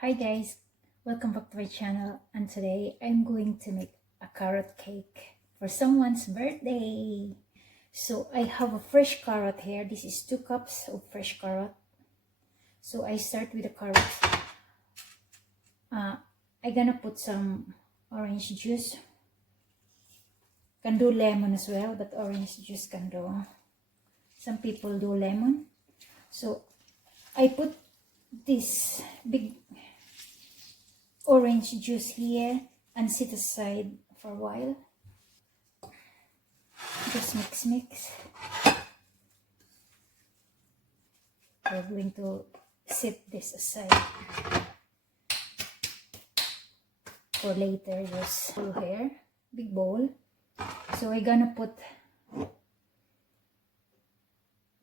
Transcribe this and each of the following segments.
Hi guys, welcome back to my channel, and today I'm going to make a carrot cake for someone's birthday. So I have a fresh carrot here. This is 2 cups of fresh carrot. So I start with the carrot. I'm gonna put some orange juice. Can do lemon as well, but orange juice can do. Some people do lemon. So I put this big orange juice here and sit aside for a while. Just mix. We're going to set this aside for later use. Here, big bowl. So we're gonna put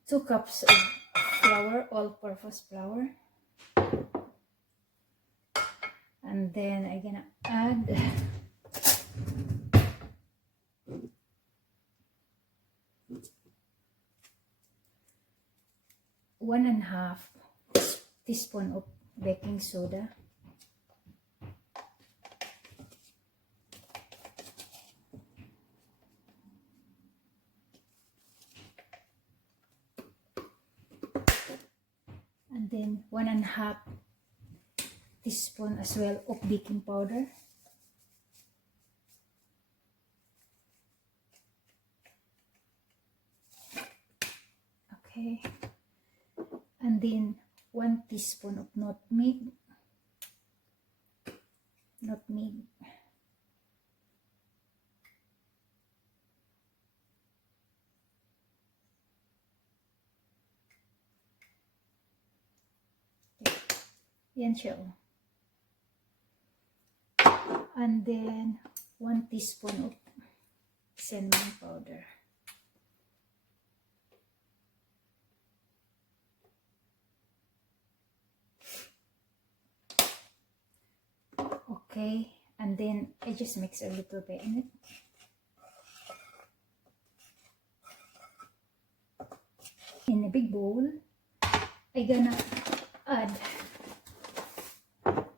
2 cups of flour, all-purpose flour. And then I'm gonna add one and a half teaspoon of baking soda. And then 1 and a half teaspoon as well of baking powder. Okay. And then 1 teaspoon of nutmeg. Yan siya. And then 1 teaspoon of cinnamon powder. Okay, and then I just mix a little bit in it. In a big bowl, I'm gonna add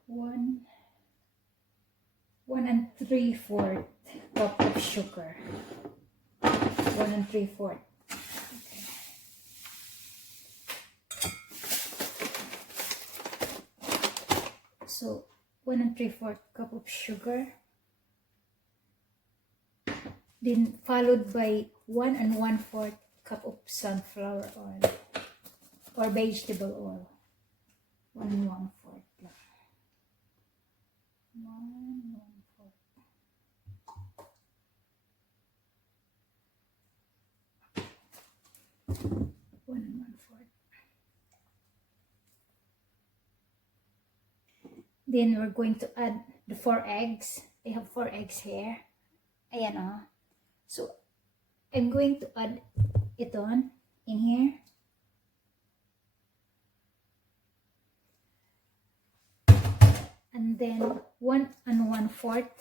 1 3/4 cup of sugar. 1 3/4. Okay. So 1 3/4 cup of sugar. Then followed by 1 1/4 cup of sunflower oil or vegetable oil. 1 1/4 lang. 1 1/4. Then we're going to add the 4 eggs. I have 4 eggs here. Ayan o. So I'm going to add it on in here. And then 1 1/4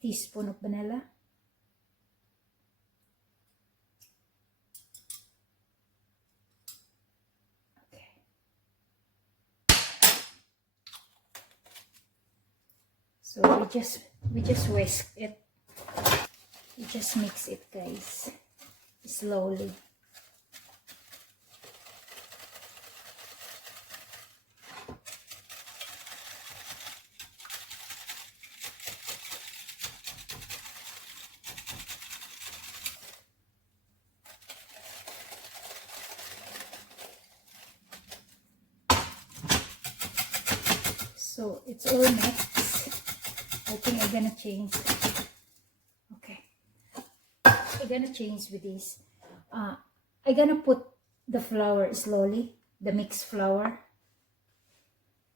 teaspoon of vanilla. Okay. So we just whisk it. We just mix it, guys, slowly. So it's all mixed. I think I'm gonna change. Okay, I'm gonna change with this. I'm gonna put the flour slowly, the mixed flour,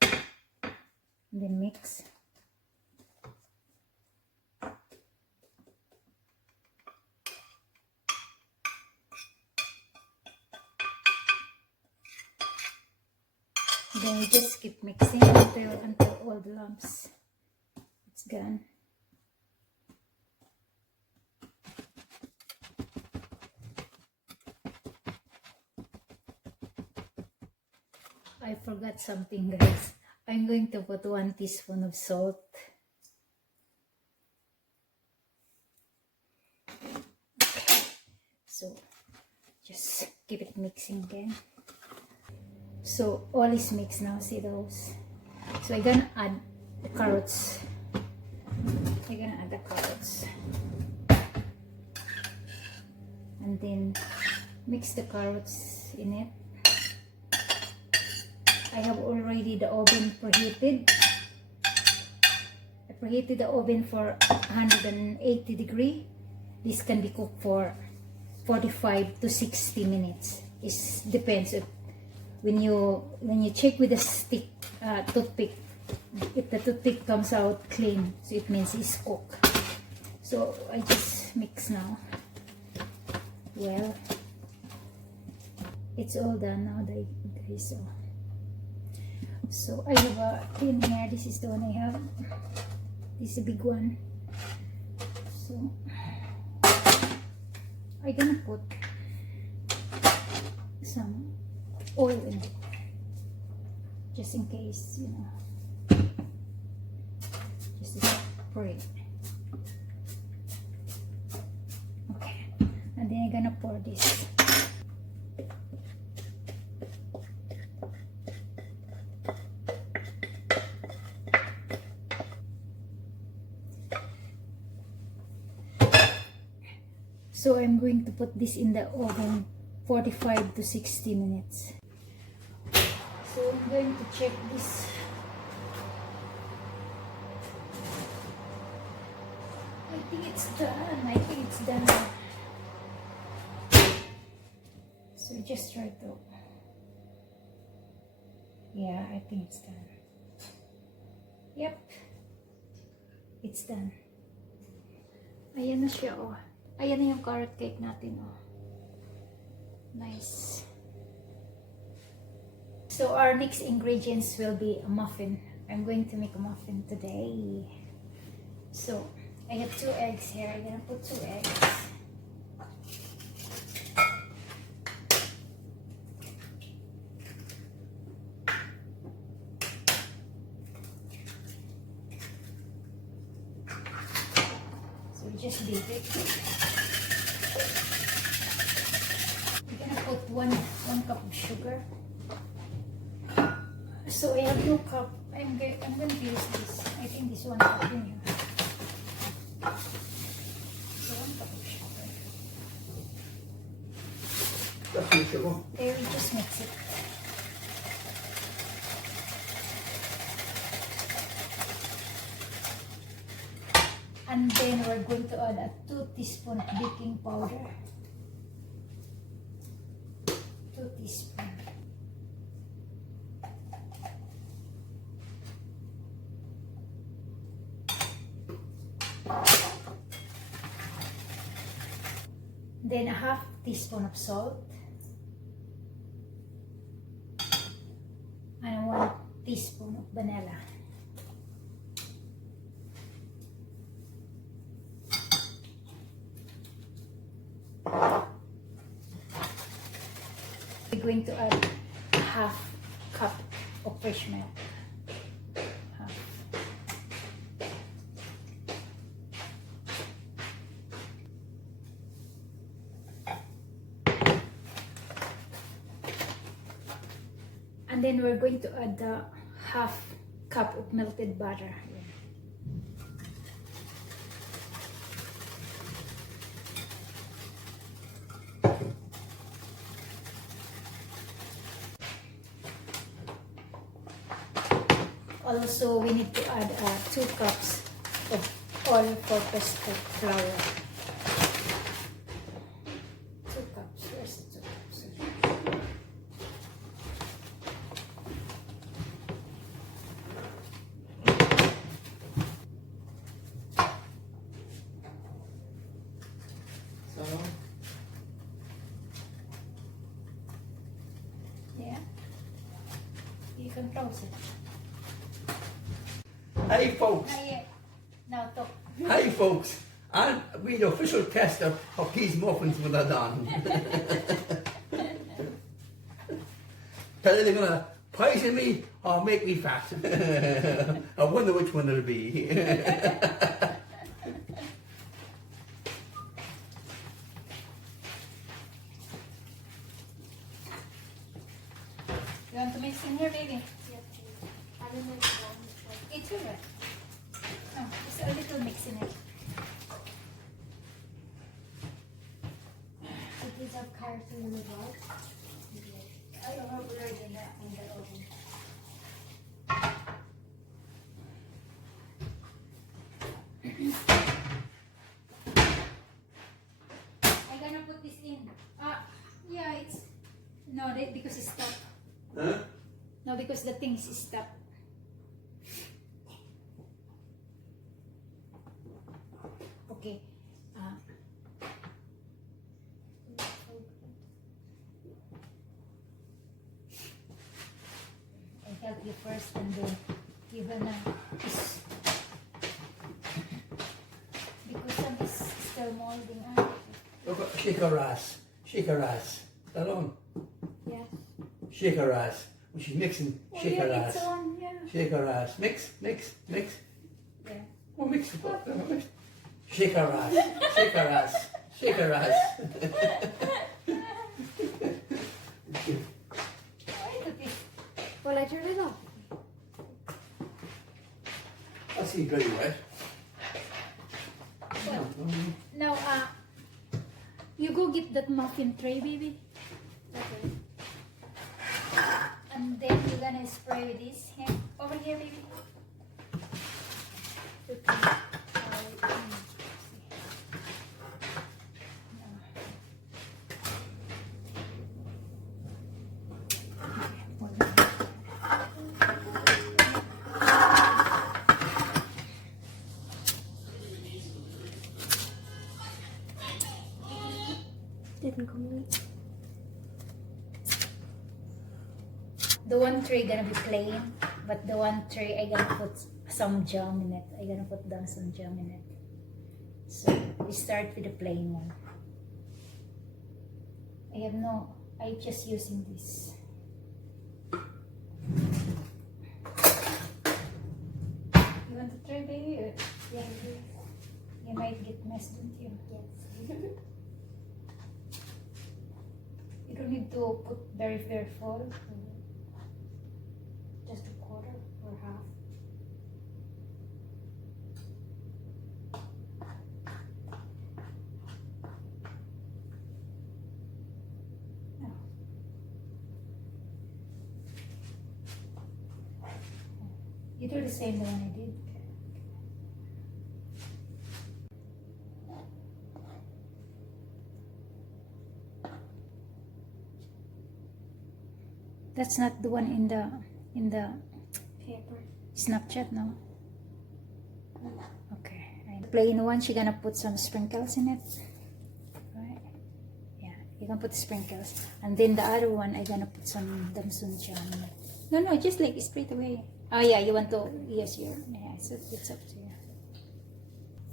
and then mix. Then you just keep mixing until all the lumps it's gone. I forgot something, guys. I'm going to put 1 teaspoon of salt. Okay. So just keep it mixing again. So all is mixed now, see those? So I'm gonna add the carrots. And then mix the carrots in it. I have already the oven preheated. I preheated the oven for 180 degree. This can be cooked for 45 to 60 minutes. It depends when you check with a stick, toothpick. If the toothpick comes out clean, so it means it's cooked. So I just mix now. Well, it's all done now, guys. So I have a tin here. This is the one I have. This is a big one. So I'm gonna put some oil in it, just in case, you know, just to spray. Okay, and then I'm gonna pour this. So I'm going to put this in the oven 45 to 60 minutes. So I'm going to check this. I think it's done. So just try to. Yeah, I think it's done. Yep. It's done. Ayan na siya, oh. Ayan na yung carrot cake natin, oh. Nice. So our next ingredients will be a muffin. I'm going to make a muffin today. So I have 2 eggs here. I'm gonna put 2 eggs. So just beat it. We're gonna put one cup of sugar. So I have 2 cup. I'm gonna use this. I think this 1 cup in here. So 1 cup of sugar. There, we just mix it. And then we're going to add a 2 teaspoons of baking powder. 2 teaspoons. Then a half teaspoon of salt. And 1 teaspoon of vanilla. We're going to add half cup of fresh milk. And then we're going to add the half cup of melted butter. Also, we need to add 2 cups of all-purpose flour. 2 cups. Where's the 2 cups? Yeah. You can close it. Hey folks, Not yet. Now talk. hey folks, and we the official tester of these muffins when they're done. Tell you they're gonna poison me or make me fat. I wonder which one it'll be. You want to mix in here, baby? Yes, please. I don't like one. It's alright. No, just a little mix in it. It is of character in the dog. I don't have already in the oven. I'm gonna put this in. Yeah, it's no, because it's stuck. Huh? No, because the thing is stuck. Okay. I help you first, and then you're gonna because some is still molding. Look, shake her ass. Shake her ass. Is that on? Yeah. Shake her ass. When she's mixing, shake her ass. It's on, yeah. Shake her ass. Mix, mix, mix. Yeah. Oh, mix it up. Mix. Shake her ass. Shake her ass. Shake her ass. Well, I turn it off. I see very wet. Well, now, you go get that muffin tray, baby. Okay. And then you're gonna spray this here. Over here, baby. Okay. Didn't complete. The one tray gonna be plain, but the one tray I gonna put some jam in it. I gonna put down some jam in it. So we start with the plain one. I'm just using this. You want to try, baby? Or- Yeah. You might get messed, don't you? Yes. You don't need to put very, very full. Just a quarter or half. No. You do the same the one I did. That's not the one in the Paper. Snapchat, no? Okay. The plain one, you're gonna put some sprinkles in it. Right? Yeah, you can put sprinkles. And then the other one, I'm gonna put some damson jam in it. No, just like straight away. Oh yeah, you want to, yes, yeah, so it's up to you.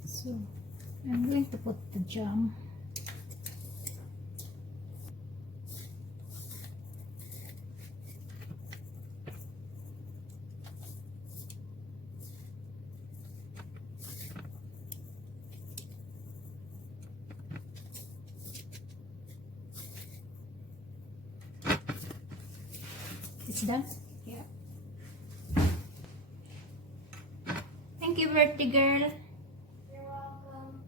So, I'm going to put the jam. It's done? Yeah. Thank you, birthday girl. You're welcome.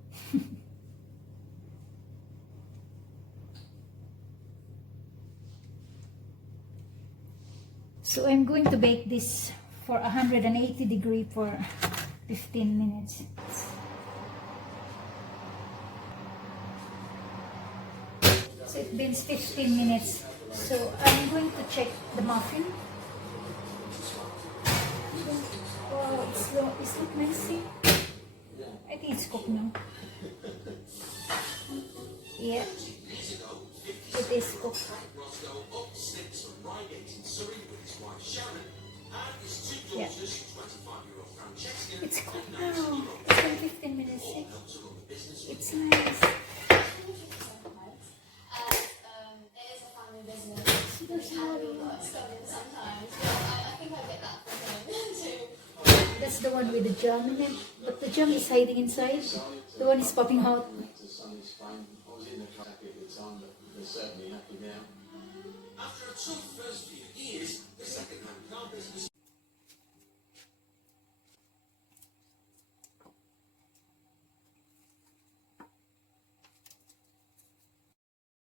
So I'm going to bake this for 180 degree for 15 minutes. So it been 15 minutes. So I'm going to check the muffin. Wow, it's look messy. I think it's cooked now. Yeah, it is cooked. It's cool now. It's been 15 minutes. It's nice. It is a family business. See, there's Harry no. got stolen sometimes, but I think I get that from him too. That's the one with the jam in it. But the jam is hiding inside. The one is popping out. After a tough first few years, the second half